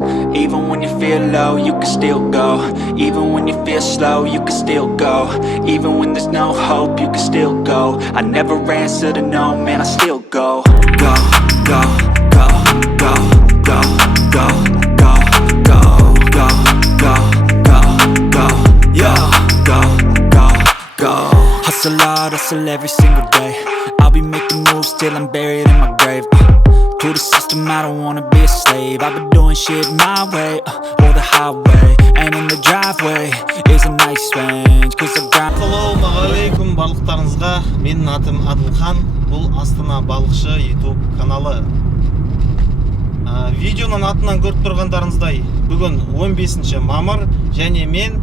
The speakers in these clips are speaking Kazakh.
Even when you feel low, you can still go. Even when you feel slow, you can still go. Even when there's no hope, you can still go. I never answer to no, man, I still go. Go, go, go, go, go, go, go, go, go, go, go, go, yo, go, go, go. Hustle hard, hustle every single day. I'll be making moves till I'm buried in my grave. To the system, I don't wanna be a slave. I've been doing shit my way, or the highway. And in the driveway is a nice range, cause I got... Ассалаумағалейкум барлықтарыңызға. Менің атым Адылхан. Бұл Астана балықшы YouTube каналы. Видеоның атынан көріп тұрғандарыңыздай, бүгін 15 мамыр және мен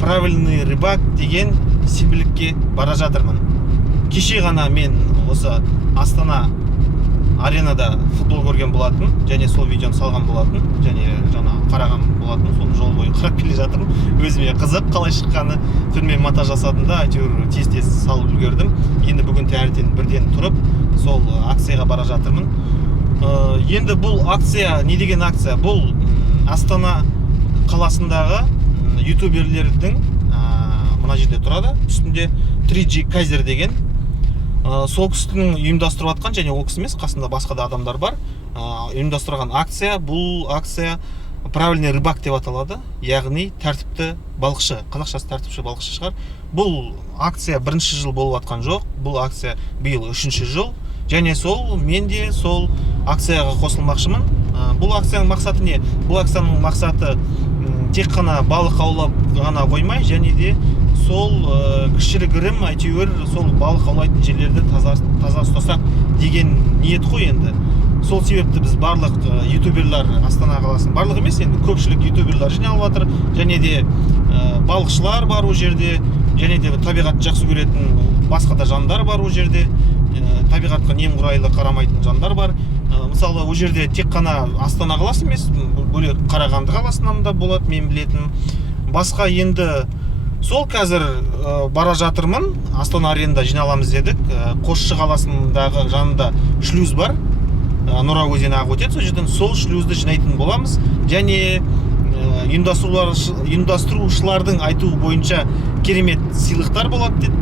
правильный рыбак деген сенбілікке бара жатырмын. Кеше ғана мен осы Астана аренада футбол көрген болатын, және сол видеоны салған болатын, және жаңа қараған болатын, соны жол бойы қарап келе жатырмын. Өзіме қызық, қалай шыққаны түрме монтаж жасадым да, әйтеуір тез салып үлгердім. Енді бүгін таңертең бірден тұрып, сол акцияға бара жатырмын. Енді бұл акция не деген акция? Бұл Астана қаласындағы ютуберлердің мына жерде тұрады, үстінде 3G Kaiser деген сол кісінің ұйымдастырып атқан, және ол кісі емес, қасында басқа да адамдар бар, ұйымдастырған акция. Бұл акция правильный рыбак деп аталады, яғни тәртіпті балықшы, қазақшасы тәртіпші балықшы шығар. Бұл акция бірінші жыл болып атқан жоқ, бұл акция биыл 3-ші жыл, және сол мен де сол акцияға қосылмақшымын. Бұл акцияның мақсаты не? Бұл акцияның мақсаты тек қана балық аулап ғана қоймай, және де сол кішігірім әйтеуір сол балық аулайтын жерлерді таза ұстасақ деген ниет қой енді. Сол себепті біз барлық ютуберлар, Астана қаласының барлық емес, енді көпшілік ютуберлар жиналып жатыр, және де балықшылар бар ол жерде, және де табиғатты жақсы көретін басқа да жандар бар ол жерде, табиғатқа немқұрайлы қарамайтын жандар бар. Мысалы, ол жерде тек қана Астана қаласы емес, бөлек Қарағанды қаласынан да болады, мен білетін. Басқа енді сол қазір бара жатырмын, Астана аренада жиналамыз дедік. Қосшы қаласындағы жанында шлюз бар, Нұра өзені ағып өтеді, сол жерден сол шлюзді жинайтын боламыз. Және ұйымдастырушылардың айтуы бойынша керемет сыйлықтар болады деді.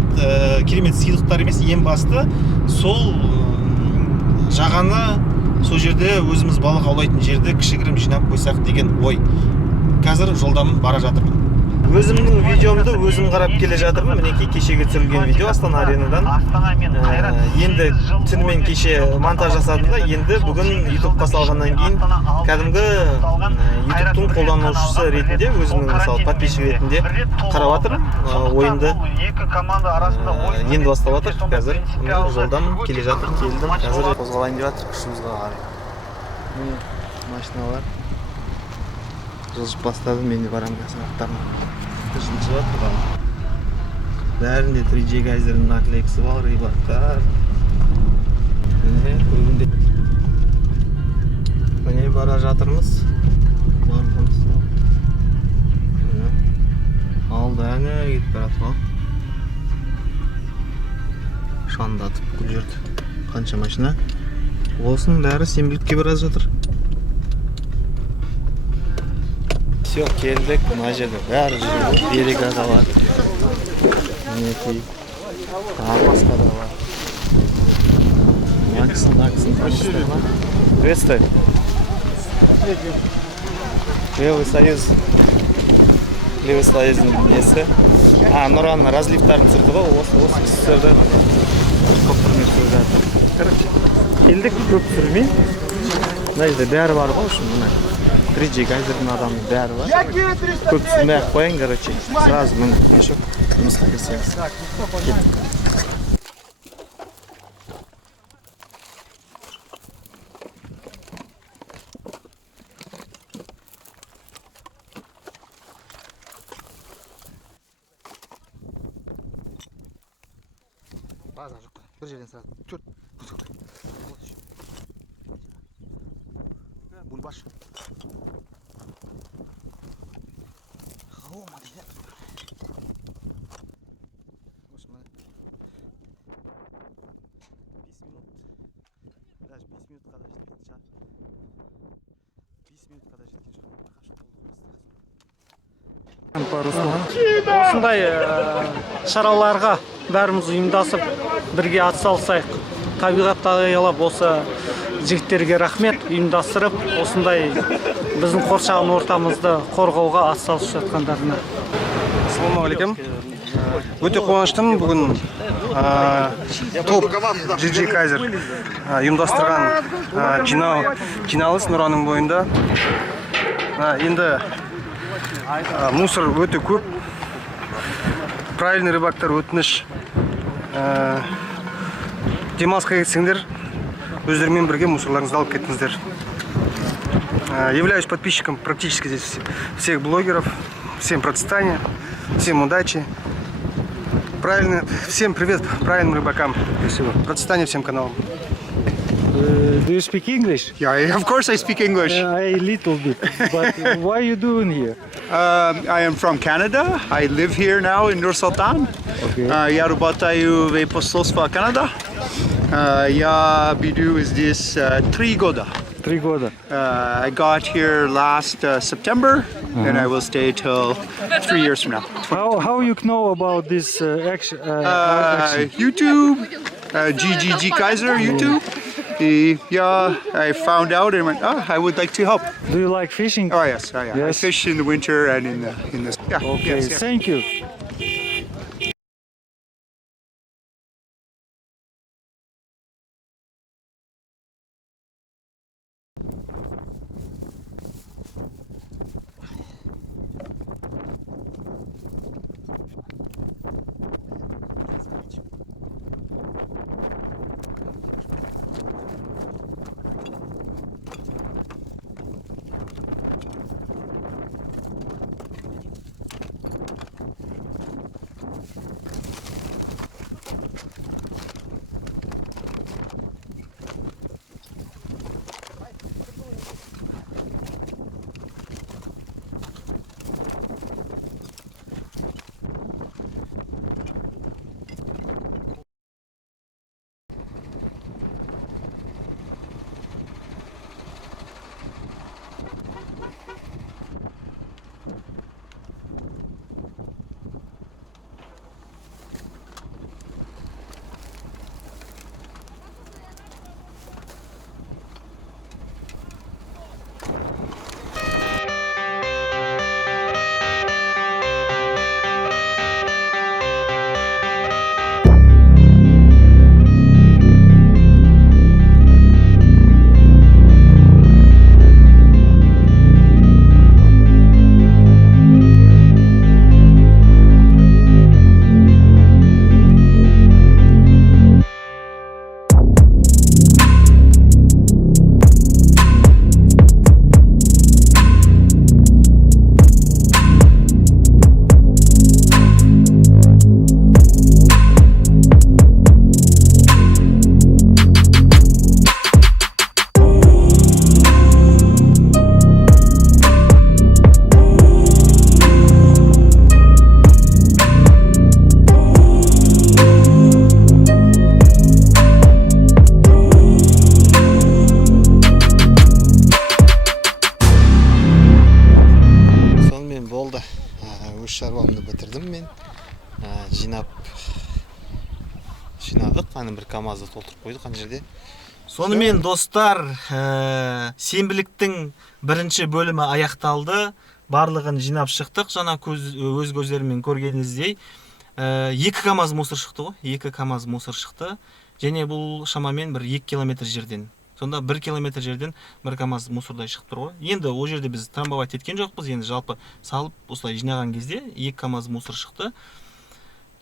Керемет сыйлықтар емес, ең басты сол жағаны, сол жерде өзіміз балық аулайтын жерді кішігірім жинап қойсақ деген ой. Қазір жолдамын, бара жатырмын. Өзімнің видеомды өзім қарап келе жатырмын. Мінекей кешеге түсірілген видео Астана аренадан. Енді түнімен кеше монтаж жасадым да, енді бүгін YouTube'қа салғаннан кейін кәдімгі YouTube'тың қолданушысы ретінде, өзімнің мысалы подписчик ретінде қарап жатырмын. Ойымды енді бастап жатыр. Қазір жолдамын, келе жатыр, келдім. Қазір қозғалайын деп жатыр, күшімізге қарай. Машиналар жылжып бастады, мен де барамын қазір аттарына. Жылжып жатыр. Бәрінде 3G Kaiser'ның наклейкасы бар, рыбактар. Міне бара жатырмыз. Алды әне кетіп баратыр. Шандатып бұл жерді. Қанша машина? Осының бәрі сенбілікке бара жатыр. Все, келдік, мына жерде бәрі жүрді, берега бар. Мінекей, басқа да бар. Наксын, таныстар ма? Приветствую. Левый союздің несі. Нұраның разливтарын түсірді ғой, осы түсірді. Көп құрмет көріп жатыр. Келдік, көп түсірмей. Мына жерде бәрі бар ғой, үшін мына 3G Kaiser'ның адамның бәрі бар. Көп түсірмей ақ қояйын, короче. Сразу мешок жұмысқа кірсеміз. Базар жоқ. Бір жерден сразу төрт. Бульбаш. Хома дейді. Осымен 5 минут. Даже 5 минутқа да жетпейтін шығар. 5 минутқа по руслу. Осындай шараларға бәріміз ұйымдасып, бірге атсалысайық. Табиғатты аялап осы жігіттерге рахмет, ұйымдастырып, осындай біздің қоршаған ортамызды қорғауға атсалысып жатқандарына. Ассалаумағалейкум. Өте қуаныштымын бүгін топ GG Kaiser ұйымдастырған жиналыс Нұраның бойында. Енді мусор өте көп. Правильный рыбактар өтініш демалысқа кетсеңдер, өздерімен бірге мусорларыңызды алып кеттіңіздер. Являюсь подписчиком практически здесь всех блогеров. Всем процветания, всем удачи. Правильно, всем привет правильным рыбакам. Спасибо. Процветания всем каналам. Do you speak English? Yeah, of course I speak English. A little bit, but what are you doing here? I am from Canada. I live here now in Nur Sultan. Я работаю в посольстве Канады. Я буду здесь 3 года. 3 года. I got here last September, and I will stay till 3 years from now. How you know about this action? YouTube, GGG Kaiser YouTube. Yeah, I found out and went, I would like to help. Do you like fishing? Oh yes, I Yes. fish in the winter and in the yeah. Okay, Yes, yeah. thank you. шаруамды бітірдім мен. Жинадық, аны бір КАМАЗды толтырып қойдық ана жерде. Сонымен достар, сенбіліктің бірінші бөлімі аяқталды. Барлығын жинап шықтық. Жаңа өз көздерімен көргеніңіздей 2 КАМАЗ мусор шықты ғой. 2 КАМАЗ мусор шықты. Және бұл шамамен бір 2 километр жерден. Сонда 1 километр жерден 1 КАМАЗ мусордай шығып тұр ғой. Енді ол жерде біз трамбовать еткен жоқпыз. Енді жалпы салып осылай жинаған кезде 2 КАМАЗ мусор шықты.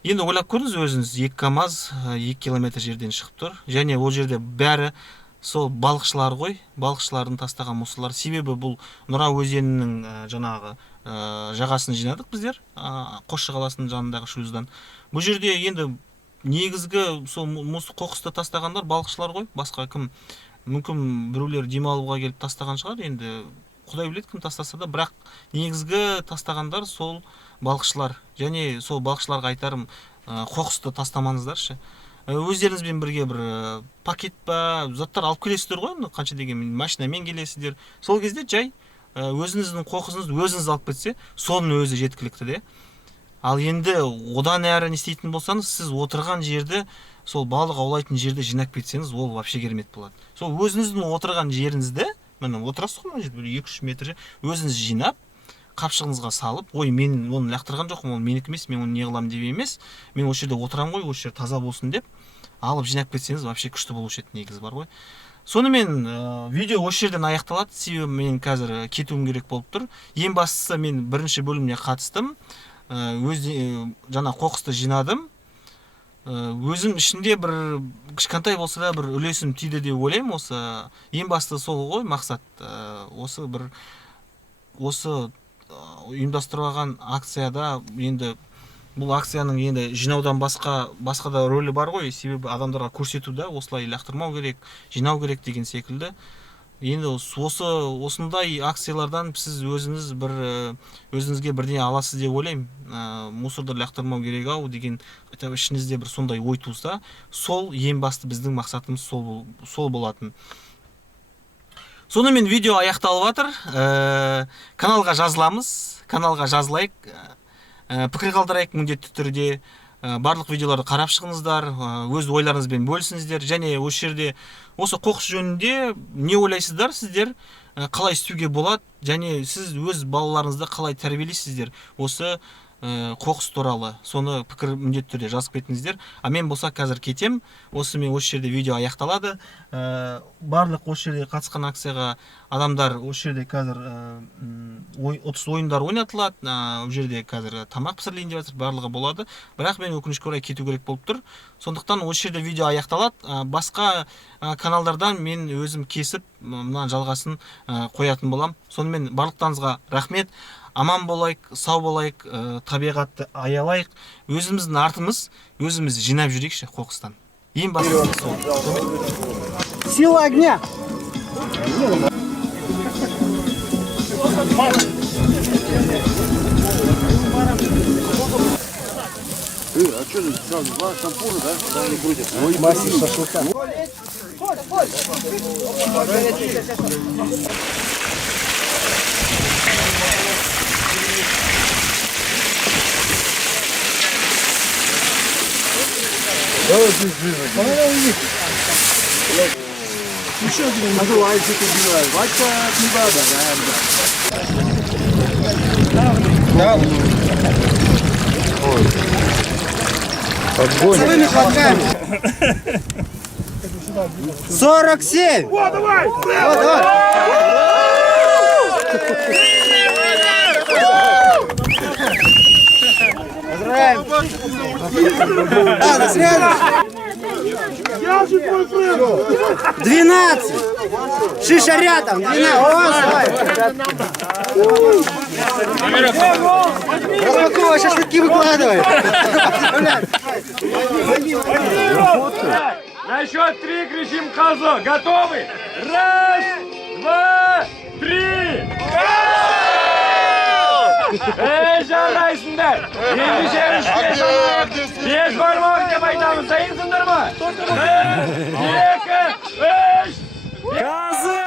Енді ойлап көріңіз өзіңіз, 2 КАМАЗ 2 километр жерден шығып тұр. Және ол жерде бәрі сол балықшылар ғой, балықшылардың тастаған мусорлар. Себебі бұл Нұра өзенінің жаңағы жағасын жинадық біздер, Қосшы қаласының жанындағы шлюздан. Бұл жерде енді негізгі сол қоқысты тастағандар балықшылар ғой, басқа кім, мүмкін біреулер демалуға келіп тастаған шығар, енді Құдай біледі кім тастаса да, бірақ негізгі тастағандар сол балықшылар. Және сол балықшыларға айтарым, қоқысты тастамаңыздаршы. Өздеріңізбен бірге бір пакет па, заттар алып келесіздер ғой, қанша деген машинамен келесіздер. Сол кезде жай өзіңіздің қоқысыңызды өзіңіз алып кетсе, соның өзі жеткілікті де. Ал енді одан әрі не істейтін болсаңыз, сіз отырған жерді, сол балық аулайтын жерді жинап кетсеңіз, ол вообще керемет болады. Сол өзіңіздің отырған жеріңізді, міне отырасыз ғой мына жерде 2-3 метр өзіңіз жинап, қапшығыңызға салып, ой, мен оны лақтырған жоқпын, ол менікі емес, мен оны не қыламын деп емес, мен осы жерде отырамын ғой, осы жер таза болсын деп, алып жинап кетсеңіз, вообще күшті болушы еді, негізі бар ғой. Сонымен видео осы жерден аяқталады, себебі мен қазір кетуім керек болып тұр. Ең бастысы мен бірінші бөліміне қатыстым, жаңа қоқысты жинадым. Өзім ішінде бір кішкентай болса да бір үлесім тиді деп ойлаймын. Осы ең басты сол ғой мақсат. Осы ұйымдастырылған акцияда енді бұл акцияның енді жинаудан басқа да рөлі бар ғой, себебі адамдарға көрсету да, осылай лақтырмау керек, жинау керек деген секілді. Енді осындай акциялардан сіз өзіңізге бірдеңе аласыз деп ойлаймын. Мусорды лақтырмау керек ау деген ішіңізде бір сондай ой туса, сол ең басты біздің мақсатымыз сол болатын. Сонымен видео аяқталып жатыр. Каналға жазыламыз, каналға жазылайық, пікір қалдырайық міндетті түрде. Барлық видеоларды қарап шығыңыздар, өз ойларыңызбен бөлісіңіздер, және осы жерде осы қоқыс жөнінде не ойлайсыздар сіздер, қалай істеуге болады, және сіз өз балаларыңызды қалай тәрбиелейсіздер осы қоқыс туралы, соны пікір міндетті түрде жазып кетіңіздер. А мен болса қазір кетем. Осымен осы жерде видео аяқталады. Барлық осы жерде қатысқан акцияға адамдар осы жерде қазір ұтыс ойындар ойнатылады. Ол жерде қазір тамақ пісірілейін деп жатыр, барлығы болады. Бірақ мен өкінішке орай кету керек болып тұр. Сондықтан осы жерде видео аяқталады. Басқа каналдардан мен өзім кесіп, мына жалғасын қоятын болам. Сонымен барлықтарыңызға рахмет. Аман болайық, сау болайық, табиғатты аялайық. Өзіміздің артымыз, өзіміз жинап жүрейікші қоқыстан. Ең бастысы сол. Сила огня! А что ты сразу два шампура, да? Там не крутят. Ой, мастер шашлыка. Еще один надувайся, ты убиваешь. Вачка не баба, да? Огонь. Своими хватками. 47. О, давай! О, давай! Поздравляем! До следующего! 12! Шиша рядом! 12! Распаковывай, шашлыки выкладывай! На счет 3 кричим «Казо». Готовы? 1, 2, 3! Жарайсыңдар! Ендеше үшке санап, 5 бармақ деп айтамыз, дайынсыңдар ма? 1, 2, 3! Казо!